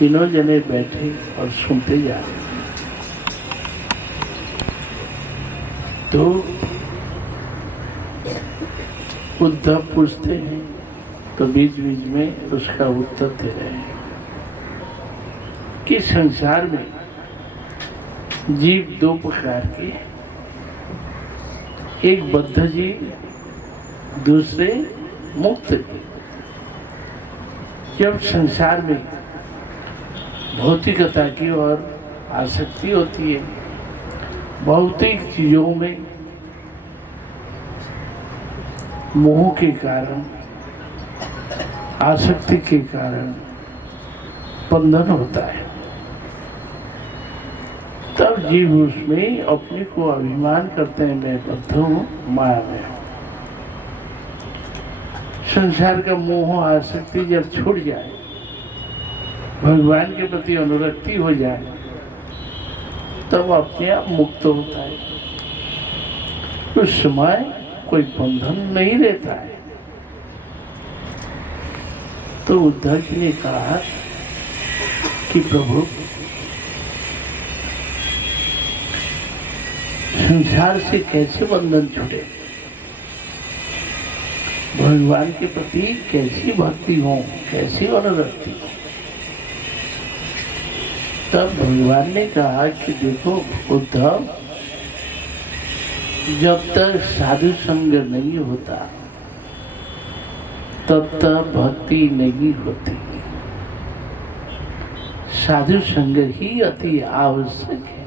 तीनों जने बैठे और सुनते जा रहे। तो उद्धव पूछते हैं तो बीच बीच में उसका उत्तर दे रहे हैं कि संसार में जीव दो प्रकार के, एक बद्ध जीव, दूसरे मुक्त जीव। जब संसार में भौतिकता की ओर आसक्ति होती है, भौतिक चीजों में मोह के कारण, आसक्ति के कारण बंधन होता है, तब जीव उसमें अपने को अभिमान करते हैं, मैं बद्ध हूं, माया में हूं। संसार का मोह आसक्ति जब छूट जाए, भगवान के प्रति अनुरक्ति हो जाए, तब अपने आप मुक्त होता है। उस समय कोई बंधन नहीं रहता है। तो उद्धव जी ने कहा कि प्रभु, संसार से कैसे बंधन छूटे, भगवान के प्रति कैसी भक्ति हो, कैसी अनुरक्ति हो। तब भगवान ने कहा कि देखो उद्धव, जब तक साधु संग नहीं होता तब तक भक्ति नहीं होती। साधु संग ही अति आवश्यक है,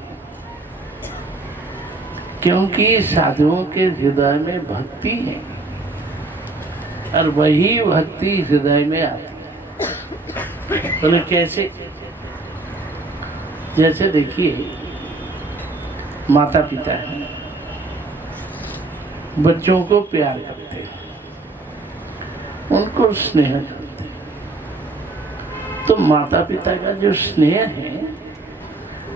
क्योंकि साधुओं के हृदय में भक्ति है और वही भक्ति हृदय में आती है। बोले कैसे? जैसे देखिए, माता पिता है, बच्चों को प्यार करते हैं, उनको स्नेह करते हैं। तो माता पिता का जो स्नेह है,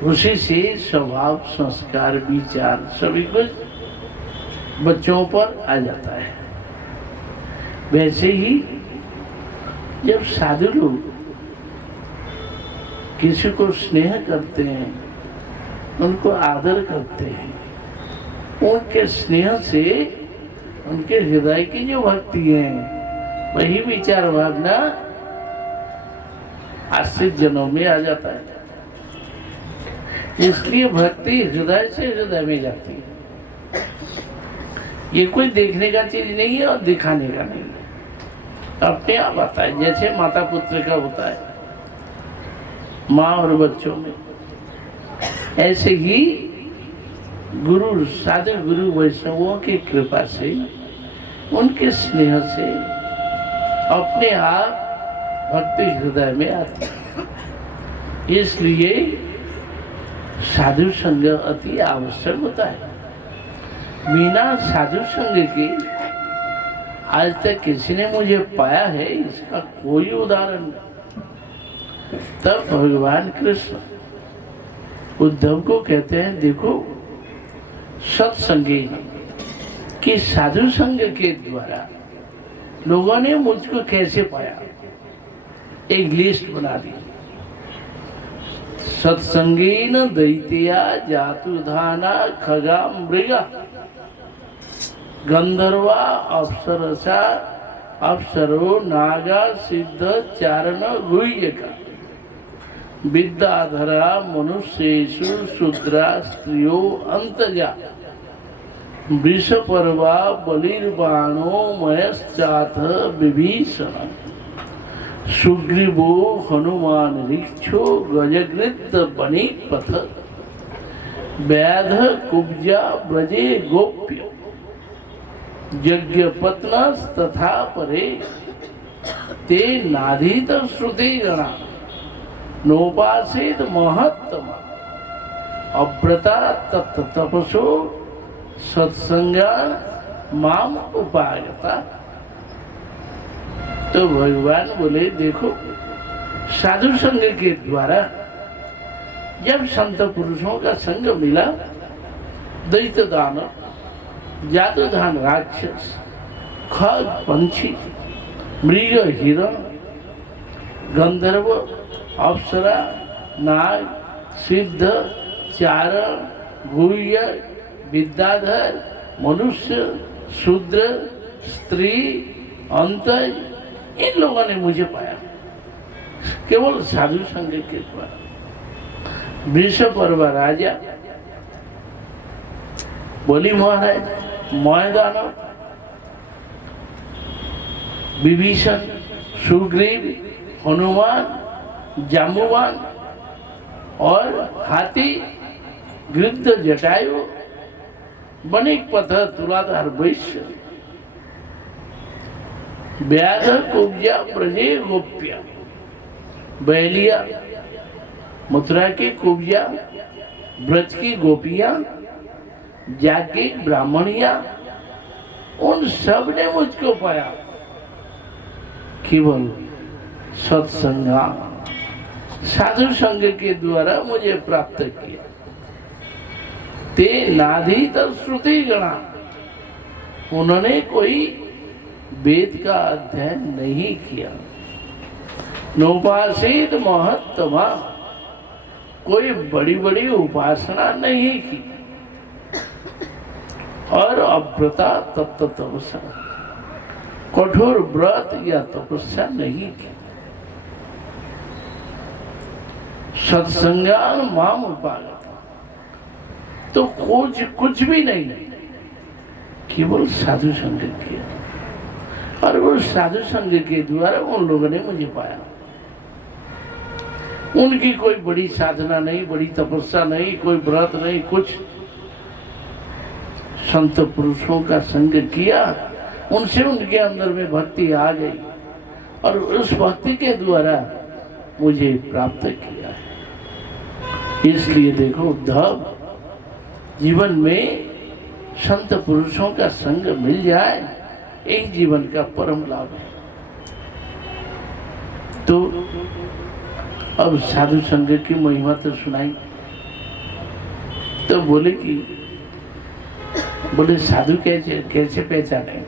उसी से स्वभाव, संस्कार, विचार सभी कुछ बच्चों पर आ जाता है। वैसे ही जब साधु लोग किसी को स्नेह करते हैं, उनको आदर करते हैं, उनके स्नेह से उनके हृदय की जो भक्ति है, वही विचार भावना आश्रित जनों में आ जाता है। इसलिए भक्ति हृदय से हृदय में जाती है। ये कोई देखने का चीज नहीं है और दिखाने का नहीं है, अपने आप आता है। जैसे माता पुत्र का होता है, माँ और बच्चों में, ऐसे ही गुरु, साधु गुरु वैष्णवों की कृपा से, उनके स्नेह से अपने आप भक्ति हृदय में आती है। इसलिए साधु संग अति आवश्यक होता है। बिना साधु संग के आज तक किसी ने मुझे पाया है, इसका कोई उदाहरण नहीं। तब भगवान कृष्ण उद्धव को कहते हैं, देखो सत्संगी कि साधु संग के द्वारा लोगों ने मुझको कैसे पाया, एक लिस्ट बना दी। सत्संगेन दैत्या जातुधाना खगा मृगा गंधर्वा अप्सरसा अप्सरो नागा सिद्ध चारण गुह्यका विद्याधरा मनुष्येषु शूद्रा स्त्रियो अंतजा वृषपर्वा बलिर्बाणो मयश्चाथ विभीषण सुग्रीवो हनुमान ऋक्षो गजकृत बनीपथ व्याध कुब्जा ब्रजे गोप्य यज्ञपत्नस तथा परे ते नाधित श्रुति गणा नोपासेद महत्तम अव्रता तत् तपसो सत्संगा माम उपागता। तो भगवान बोले, देखो साधु संग के द्वारा जब संत पुरुषों का संग मिला, दैत्य दानव, जादूधान राक्षस, खग पंछी, मृग हिरण, गंधर्व, अप्सरा, नाग, सिद्ध, चारण, गुह्य, विद्याधर, मनुष्य, शूद्र, स्त्री, अंतज, इन लोगों ने मुझे पाया केवल साधु संग के द्वारा। वृषपर्व राजा, बलि महाराज, मयदानव, विभीषण, सुग्रीव, हनुमान, जाम्बुवान और हाथी, गृध्र, जटायु, बनिक, पथ, तुलाधार, वैश्य, व्याघ्र, कुब्जा, ब्रजे, गोप्या, बैलिया, मथुरा की कुब्जा, ब्रज की गोपियां, जागी ब्राह्मणिया, उन सब ने मुझको पाया केवल सत्संगा, साधु संग के द्वारा मुझे प्राप्त किया। ते नाधीत श्रुति गणा, उन्होंने कोई वेद का अध्ययन नहीं किया। नोपासित महत्तमा, कोई बड़ी बड़ी उपासना नहीं की। और अव्रता तत्व तपस्या, कठोर व्रत या तपस्या नहीं की। सत्संगान माम उपागता, तो कुछ भी नहीं, केवल साधु संग किया। और वो साधु संग के द्वारा उन लोगों ने मुझे पाया। उनकी कोई बड़ी साधना नहीं, बड़ी तपस्या नहीं, कोई व्रत नहीं, कुछ संत पुरुषों का संग किया, उनसे उनके अंदर में भक्ति आ गई और उस भक्ति के द्वारा मुझे प्राप्त किया है। इसलिए देखो उद्धव, जीवन में संत पुरुषों का संग मिल जाए, एक जीवन का परम लाभ है। तो अब साधु संग की महिमा तो सुनाई। तो बोले साधु कैसे पहचाने,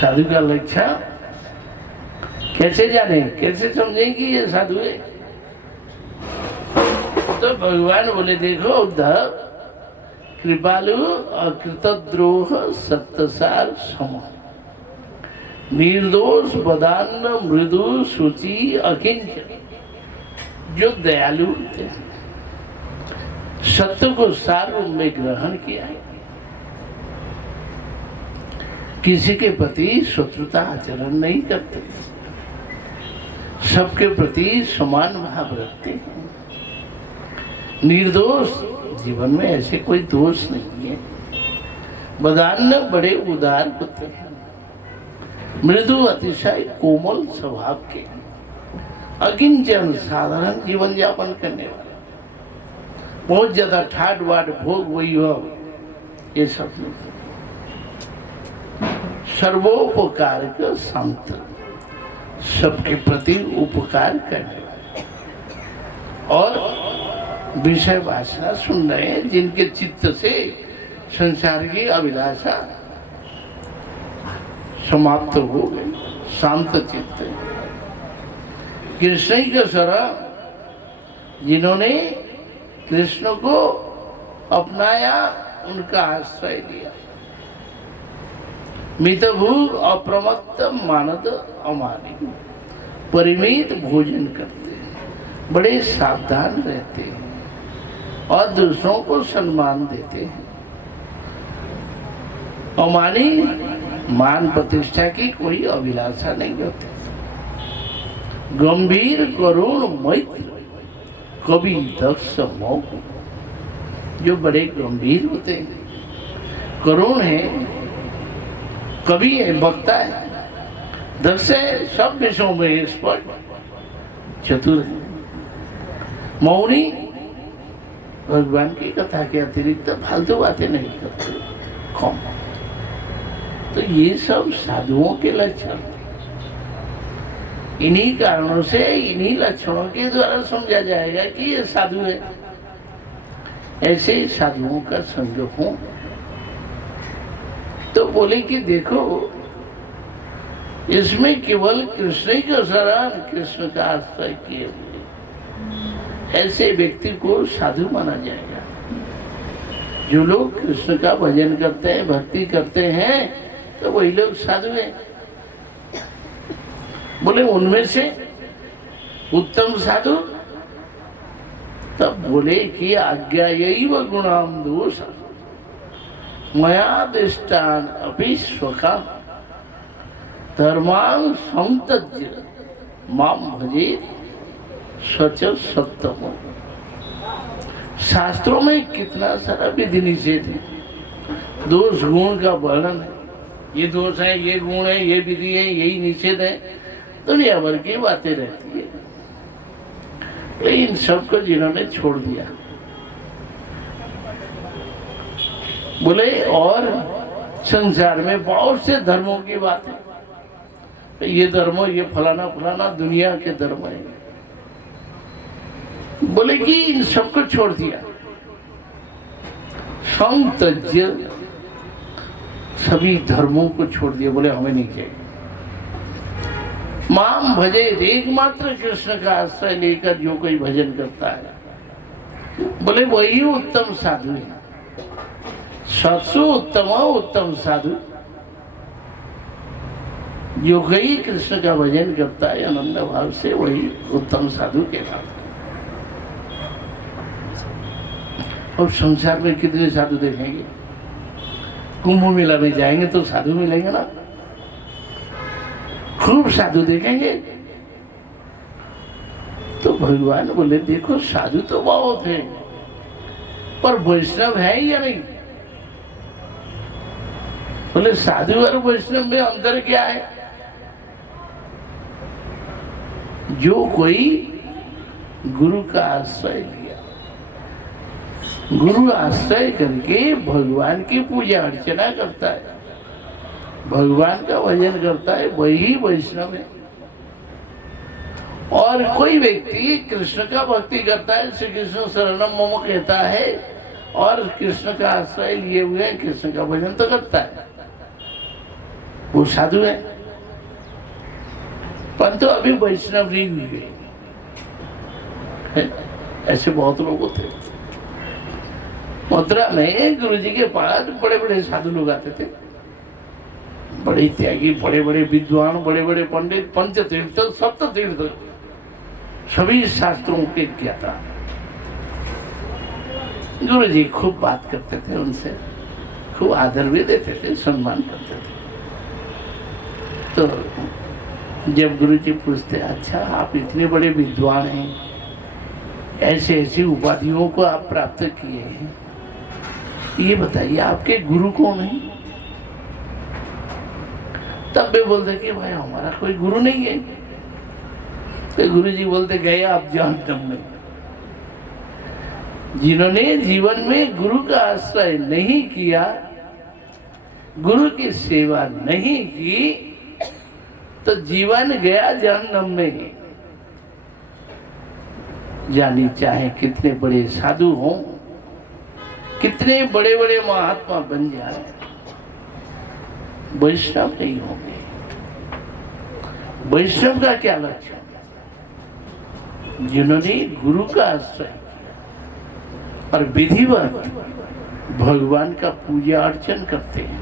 साधु का लक्षण कैसे जाने, कैसे समझें कि ये साधु है। तो भगवान बोले देखो उद्धव, कृपालु और कृतद्रोह सत्तसार सम, निर्दोष बदान्न मृदु शुचि अकिंचन, जो दयालु होते हैं, सत्य को सार रूप में ग्रहण किया है, किसी के प्रति शत्रुता आचरण नहीं करते, सबके प्रति समान भाव रखते हैं, निर्दोष, जीवन में ऐसे कोई दोष नहीं है, बदान्न बड़े उदार होते हैं, मृदु अतिशय कोमल स्वभाव के, अकिंचन साधारण जीवन यापन करने वाले, बहुत ज्यादा ठाट बाट भोग वैभव ये सब नहीं, सर्वोपकार का संत, सबके प्रति उपकार करने वाले और विषय वासना सुन रहे हैं, जिनके चित्त से संसार की अभिलाषा समाप्त हो गई, शांत चित्त, कृष्ण के शरण, जिन्होंने कृष्ण को अपनाया, उनका आश्रय लिया, मितभूग अप्रमत्त मानद अमानी, परिमित भोजन करते हैं, बड़े सावधान रहते हैं और दूसरों को सम्मान देते हैं। अमानी, मान प्रतिष्ठा की कोई अभिलाषा नहीं होती, गंभीर करुण मैत्र कवि दक्ष मौक, जो बड़े गंभीर होते हैं, करुण है, कवि है, वक्ता है, दक्ष है, सब विषयों में एक्सपर्ट, चतुर है, मौनी, भगवान की कथा के अतिरिक्त फालतू बातें नहीं करते, कम। तो ये सब साधुओं के लक्षण, इन्हीं कारणों से, इन्हीं लक्षणों के द्वारा समझा जाएगा कि ये साधु है। ऐसे ही साधुओं का संग हो। तो बोले कि देखो इसमें केवल कृष्ण ही का शरण, कृष्ण का आश्रय किए हुए ऐसे व्यक्ति को साधु माना जाएगा। जो लोग कृष्ण का भजन करते हैं, भक्ति करते हैं, तो वही लोग साधु हैं। बोले उनमें से उत्तम साधु, तब बोले कि आज्ञा यही व गुणाम दोष मया दृष्टान अपि स्वका धर्मां संतज्य माम भजे सच सत्तम। शास्त्रों में कितना सारा विधि निषेध है, दोष गुण का वर्णन है। ये दोष है, ये गुण है, ये विधि है, यही निषेध है, दुनिया भर की बातें रहती है। लेकिन सबको जिन्होंने छोड़ दिया, बोले और संसार में बहुत से धर्मों की बात है, ये धर्म, ये फलाना फलाना दुनिया के धर्म है। बोले कि इन सबको छोड़ दिया, संतज्य सभी धर्मों को छोड़ दिया। बोले हमें नहीं चाहिए। माम भजे, एकमात्र कृष्ण का आश्रय लेकर जो कोई भजन करता है, बोले वही उत्तम साधु है। सत्सु उत्तम उत्तम साधु, जो कोई कृष्ण का भजन करता है आनंद भाव से, वही उत्तम साधु कहलाता है। और संसार में कितने साधु देखेंगे? कुंभ मेला में जाएंगे तो साधु मिलेंगे ना, खूब साधु देखेंगे। तो भगवान बोले देखो साधु तो बहुत है, पर वैष्णव है या नहीं? बोले साधु और वैष्णव में अंतर क्या है? जो कोई गुरु का आश्रय लिया, गुरु आश्रय करके भगवान की पूजा अर्चना करता है, भगवान का भजन करता है, वही वैष्णव है। और कोई व्यक्ति कृष्ण का भक्ति करता है, श्री कृष्ण शरणम मम कहता है, और कृष्ण का आश्रय लिए हुए कृष्ण का भजन तो करता है, वो साधु है। परंतु अभी वैष्णव नहीं हुए, ऐसे बहुत लोग होते। मथुरा में गुरु जी के पास बड़े बड़े साधु लोग आते थे, बड़े त्यागी, बड़े बड़े विद्वान, बड़े बड़े पंडित, पंचतीर्थ, सप्ततीर्थ, सभी शास्त्रों के ज्ञाता। गुरु जी खूब बात करते थे उनसे, खूब आदर भी देते थे, सम्मान करते थे। तो जब गुरु जी पूछते, अच्छा आप इतने बड़े विद्वान हैं, ऐसे ऐसी उपाधियों को आप प्राप्त किए हैं, ये बताइए आपके गुरु कौन है? तब वे बोलते कि भाई हमारा कोई गुरु नहीं है। तो गुरु जी बोलते गए आप जहन्नम में। जिन्होंने जीवन में गुरु का आश्रय नहीं किया, गुरु की सेवा नहीं की, तो जीवन गया जहन्नम में। जानी चाहे कितने बड़े साधु हों, कितने बड़े बड़े महात्मा बन जाए, वैष्णव नहीं होंगे। वैष्णव का क्या लक्षण? जिन्होंने गुरु का आश्रय किया और विधिवत भगवान का पूजा अर्चन करते हैं,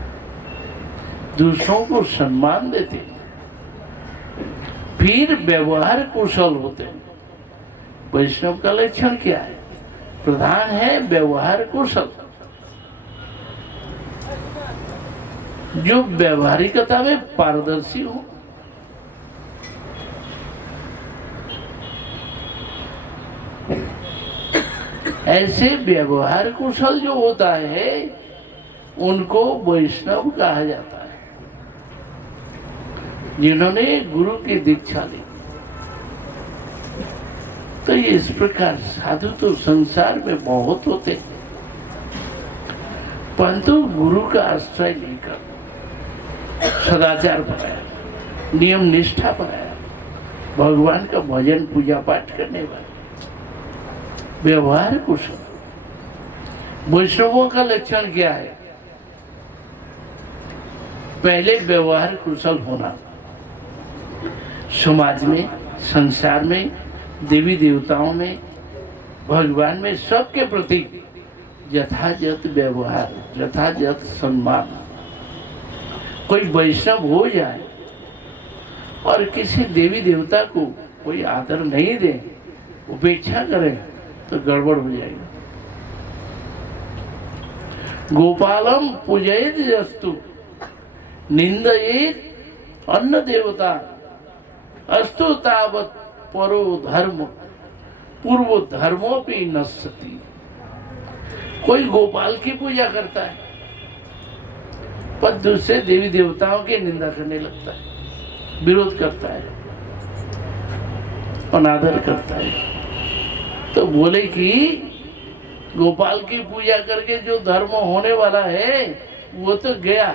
दूसरों को सम्मान देते हैं, फिर व्यवहार कुशल होते हैं। वैष्णव का लक्षण क्या है? प्रधान है व्यवहार कुशल। जो व्यवहारिकता में पारदर्शी हो, ऐसे व्यवहार कुशल जो होता है उनको वैष्णव कहा जाता है। जिन्होंने गुरु की दीक्षा ली, तो ये इस प्रकार साधु तो संसार में बहुत होते, परंतु गुरु का आश्रय लेकर सदाचार बनाया, नियम निष्ठा बनाया, भगवान का भजन पूजा पाठ करने वाले, व्यवहार कुशल। वैष्णवों का लक्षण क्या है? पहले व्यवहार कुशल होना, समाज में, संसार में, देवी देवताओं में, भगवान में, सबके प्रति यथायथ व्यवहार, यथायथ सम्मान। कोई वैष्णव हो जाए और किसी देवी देवता को कोई आदर नहीं दे, उपेक्षा करे, तो गड़बड़ हो जाएगी। गोपालम पूजयेत यस्तु निंदयेत अन्न देवता अस्तु तावत् परो धर्म पूर्व धर्मोपि नश्यति। कोई गोपाल की पूजा करता है पर दूसरे देवी देवताओं की निंदा करने लगता है, विरोध करता है, अनादर करता है, तो बोले कि गोपाल की पूजा करके जो धर्म होने वाला है वो तो गया,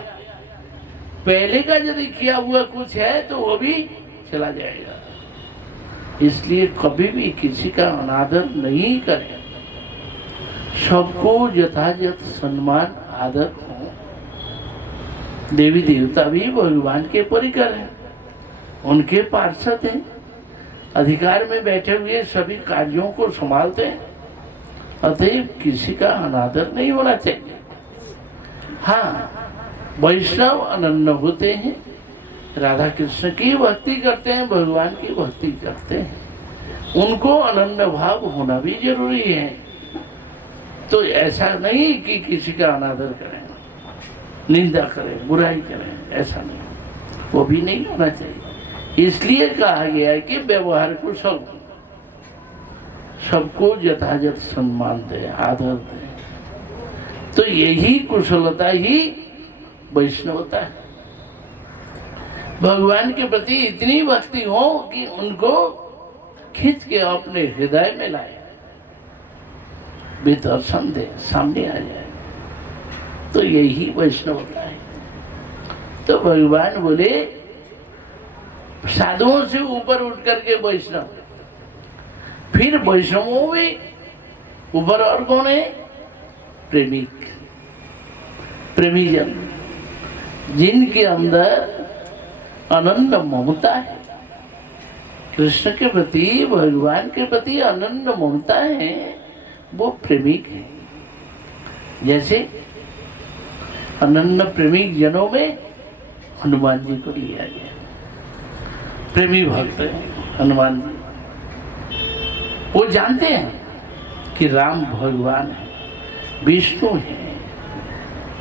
पहले का यदि किया हुआ कुछ है तो वो भी चला जाएगा। इसलिए कभी भी किसी का अनादर नहीं करें, सबको यथायथ सम्मान आदर हो। देवी देवता भी भगवान के परिकर हैं, उनके पार्षद हैं, अधिकार में बैठे हुए सभी कार्यों को संभालते हैं, अतएव किसी का अनादर नहीं होना चाहिए। हाँ, वैष्णव अनन्य होते हैं, राधा कृष्ण की भक्ति करते हैं, भगवान की भक्ति करते हैं, उनको अनन्य भाव होना भी जरूरी है। तो ऐसा नहीं कि किसी का अनादर करें, निंदा करें, बुराई करें, ऐसा नहीं, वो भी नहीं होना चाहिए। इसलिए कहा गया है कि व्यवहार कुशल, सबको यथायथ सम्मान दे, आदर दे। तो यही कुशलता ही वैष्णवता है। भगवान के प्रति इतनी भक्ति हो कि उनको खींच के अपने हृदय में लाए, दर्शन दे, सामने आ जाए, तो यही वैष्णवता है। तो भगवान बोले साधुओं से ऊपर उठ करके वैष्णव, फिर वैष्णवों में ऊपर और कौन है? प्रेमिक, प्रेमीजन, जिनके अंदर अनन्य ममता है, कृष्ण के प्रति, भगवान के प्रति अनन्य ममता है, वो प्रेमिक है। जैसे अनन्य प्रेमिक जनों में हनुमान जी को लिया गया, प्रेमी भक्त है हनुमान जी। वो जानते हैं कि राम भगवान है, विष्णु है,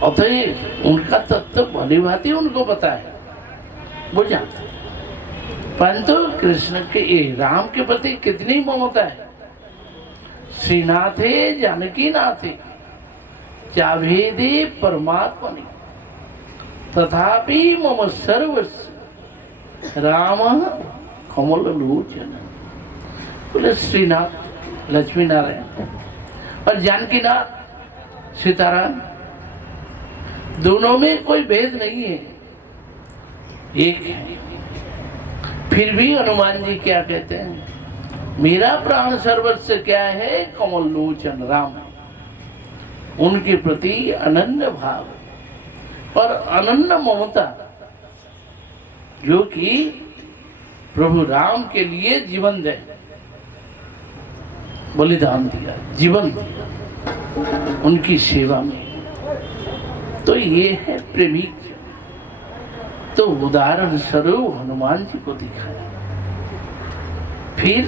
अतएव उनका तत्व भली भांति उनको पता है, वो जानते हैं। परंतु कृष्ण के, राम के प्रति कितनी ममता है। श्रीनाथे जानकी नाथे चाभेदे परमात्मनि तथापि मम सर्वस्व राम कमल लोचन। बोले श्रीनाथ लक्ष्मी नारायण और जानकी नाथ सीताराम, दोनों में कोई भेद नहीं है, एक है। फिर भी हनुमान जी क्या कहते हैं? मेरा प्राण सर्वस्व क्या है? कमल लोचन राम। उनके प्रति अनन्य भाव और अनन्य ममता, जो कि प्रभु राम के लिए जीवन दे, बलिदान दिया, जीवन दिया उनकी सेवा में। तो ये है प्रेमी। तो उदाहरण स्वरूप हनुमान जी को दिखाया। फिर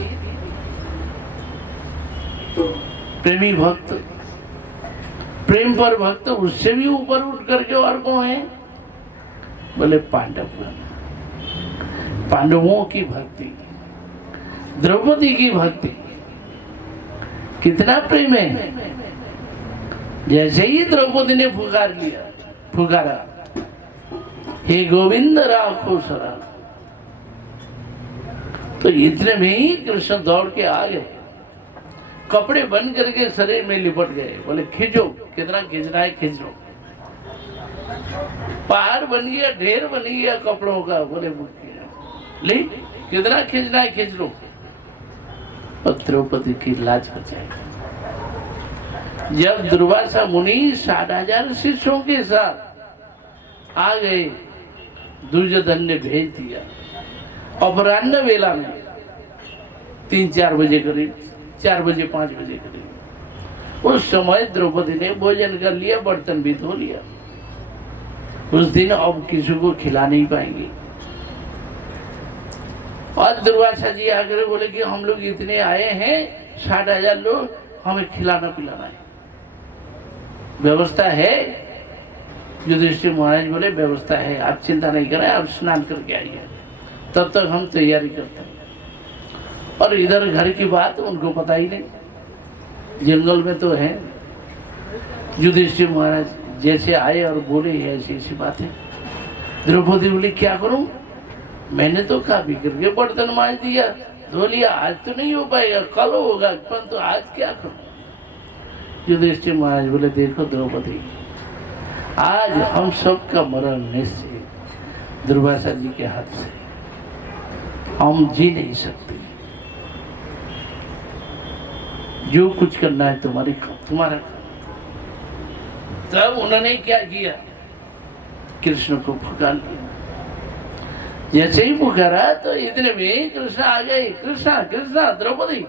प्रेमी भक्त, प्रेम पर भक्त, उससे भी ऊपर उठ करके और कौन है? बोले पांडव, पांडवों की भक्ति, द्रौपदी की भक्ति, कितना प्रेम है। जैसे ही द्रौपदी ने पुकारा हे गोविंद राखो सरा, तो इतने में ही कृष्ण दौड़ के आ गए, कपड़े बंद करके शरीर में लिपट गए। बोले खींचो, कितना खींचना है खींच लो। पहाड़ बन गया, ढेर बन गया कपड़ों का। बोले ले, कितना खींचना है खींच लो। और द्रौपदी की लाज बचाई। जब दुर्वासा मुनि 60,000 शिष्यों के साथ आ गए, दुर्योधन ने भेज दिया अपराह्न वेला में 3-4 बजे करीब, 4 बजे 5 बजे करीब, उस समय द्रौपदी ने भोजन कर लिया, बर्तन भी धो लिया। उस दिन अब किसी को खिला नहीं पाएंगे। और दुर्वासा जी आकर बोले कि हम लोग इतने आए हैं, 60,000 लोग, हमें खिलाना पिलाना है, व्यवस्था है? युधिष्ठिर महाराज बोले व्यवस्था है, आप चिंता नहीं करें, आप स्नान करके आइए, तब तक हम तैयारी करते हैं। और इधर घर की बात उनको पता ही नहीं, जंगल में तो है। युधिष्ठिर महाराज जैसे आए और बोले ऐसी ऐसी बात है। द्रौपदी बोली क्या करूं, मैंने तो काफी करके बर्तन मांज दिया, धो लिया, आज तो नहीं हो पाएगा, कल होगा, परंतु आज क्या करूं। युधिष्ठिर महाराज बोले देखो द्रौपदी, आज हम सब का मरण निश्चय, दुर्वासा जी के हाथ से हम जी नहीं सकते। जो कुछ करना है तुम्हारा। तब उन्होंने क्या किया, कृष्ण को पुकार लिया। जैसे ही पुकारा तो इतने में कृष्ण आ गए। कृष्णा कृष्णा द्रौपदी,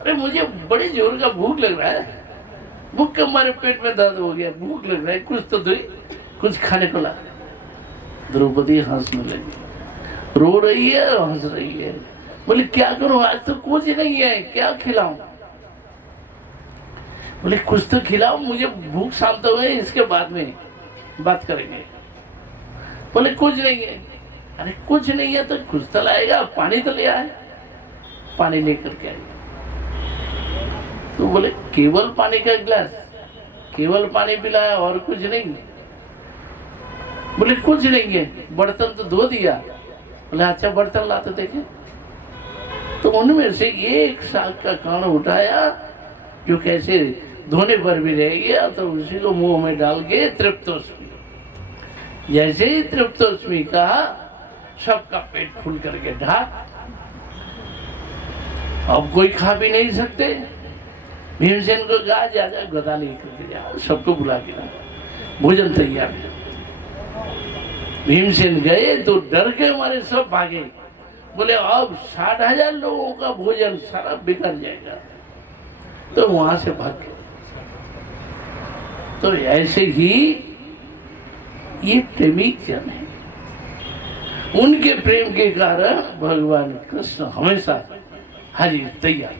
अरे मुझे बड़ी जोर का भूख लग रहा है, भूख के हमारे पेट में दर्द हो गया, भूख लग रहा है, कुछ तो दो, कुछ खाने को ला। द्रौपदी हंसने लगी, रो रही है और हंस रही है। बोले क्या करूं, आज तो कुछ नहीं है, क्या खिलाऊं। बोले कुछ तो खिलाओ, मुझे भूख शांत हो गई, इसके बाद में बात करेंगे। बोले कुछ नहीं है। अरे कुछ नहीं है तो कुछ तो लाएगा, पानी तो ले आए। पानी लेकर के आए। तो बोले केवल पानी का गिलास, केवल पानी पिलाया और कुछ नहीं। बोले कुछ नहीं है, बर्तन तो धो दिया। बोले अच्छा बर्तन ला तो देखे। तो उनमें से एक शाक का कण उठाया जो कैसे धोने पर भी रह गया, तो उसी को मुंह में डाल के तृप्तोस्मी। जैसे ही तृप्तोस्मी कहा, सबका पेट फूल करके ढाक। अब कोई खा भी नहीं सकते। भीमसेन को कहा जा गदा लेकर के जा, सबको बुला के ला, भोजन तैयार है। भीमसेन गए तो डर के हमारे सब भागे। बोले अब 60,000 लोगों का भोजन सारा बिगड़ जाएगा। तो वहां से भाग गए। तो ऐसे ही ये प्रेमी जन है, उनके प्रेम के कारण भगवान कृष्ण हमेशा हाजिर तैयार।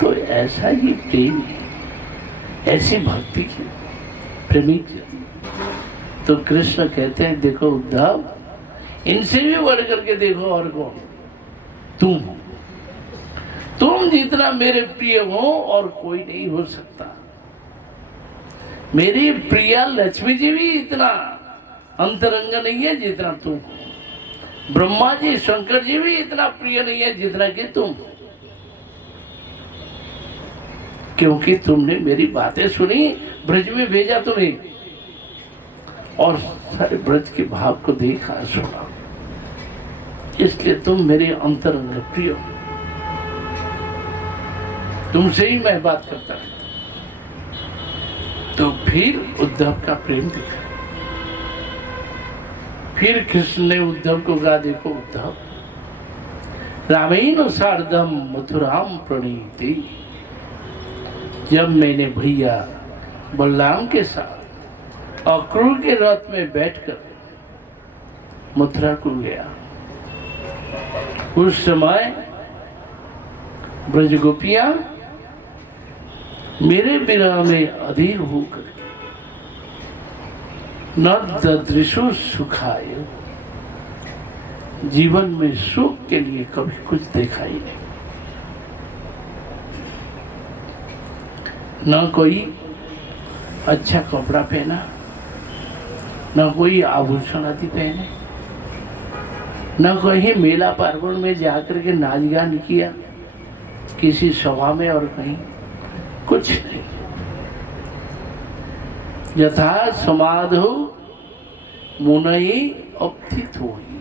तो ऐसा ही प्रेम है, ऐसी भक्ति है प्रेमी जन। तो कृष्ण कहते हैं देखो उद्धव, इनसे भी बढ़ करके देखो और कौन, तुम हो। तुम जितना मेरे प्रिय हो और कोई नहीं हो सकता। मेरी प्रिया लक्ष्मी जी भी इतना अंतरंग नहीं है जितना तुम हो। ब्रह्मा जी शंकर जी भी इतना प्रिय नहीं है जितना कि तुम हो। क्योंकि तुमने मेरी बातें सुनी, ब्रज में भेजा तुम्हें और सारे ब्रज के भाव को देखा सुना, इसलिए तुम मेरे अंतरंग प्रिय हो। तुमसे ही मैं बात करता हूं। तो फिर उद्धव का प्रेम दिखा। फिर कृष्ण ने उद्धव को कहा देखो उद्धव, रामेण सार्धम मथुराम प्रणीति। जब मैंने भैया बलराम के साथ अक्रूर के रथ में बैठकर मथुरा को गया, उस समय ब्रज गोपियां मेरे विरह में अधीर होकर न ददृशु सुखाय, जीवन में सुख के लिए कभी कुछ देखा ही नहीं। न कोई अच्छा कपड़ा पहना, न कोई आभूषण आदि पहने, न कहीं मेला पार्वण में जाकर के नाच गान किया, किसी सभा में और कहीं कुछ नहीं। यथा समाधो मुनहि अप्थित होई।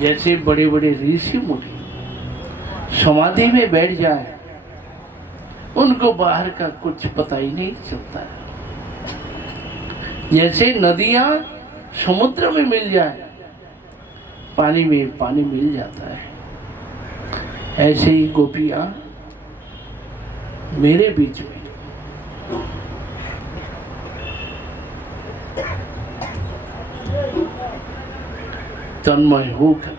जैसे बड़े बड़े ऋषि मुनि समाधि में बैठ जाए, उनको बाहर का कुछ पता ही नहीं चलता है। जैसे नदियां समुद्र में मिल जाए, पानी में पानी मिल जाता है, ऐसे ही गोपियां मेरे बीच में तन्मय होकर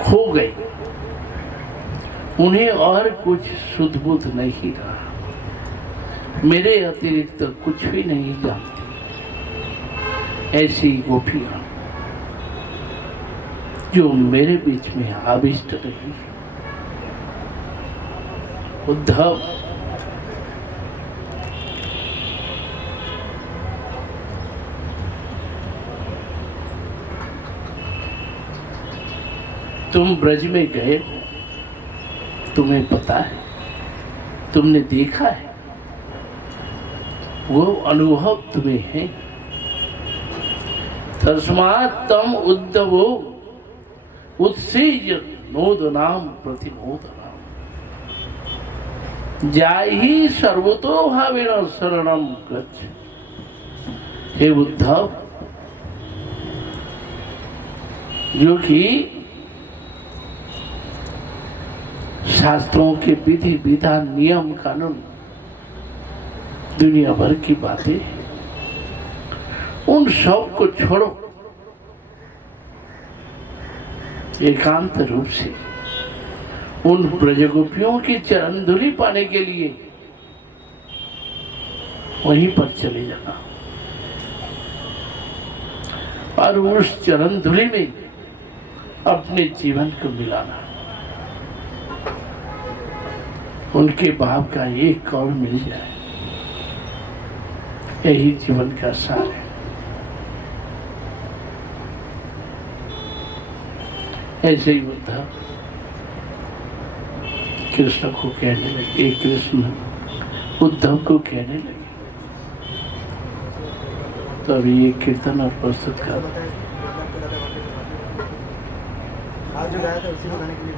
खो गई। उन्हें और कुछ सुध बुध नहीं रहा, मेरे अतिरिक्त कुछ भी नहीं जानती। ऐसी गोपियां जो मेरे बीच में आविष्ट रही। उद्धव, तुम ब्रज में गए, तुम्हें पता है, तुमने देखा है, वो अनुभव तुम्हें है। तस्मात् तम उद्धवो उत्सेज नोदनाम प्रतिनोदनाम जाहि सर्वतो भावेन शरणम गच्छ। हे उद्धव, जो कि शास्त्रों के विधि विधान नियम कानून दुनिया भर की बातें, उन सब को छोड़ो, एकांत रूप से उन ब्रजगोपियों की चरण धूलि पाने के लिए वहीं पर चले जाना और उस चरण धूलि में अपने जीवन को मिलाना। उनके भाव का एक कौड़ मिल जाए, यही जीवन का सार है। ऐसे ही उद्धव कृष्ण को कहने लगे, कृष्ण उद्धव को कहने लगे। तो अभी ये कीर्तन और प्रस्तुत कर आज जो गाया था उसी को गाने के लिए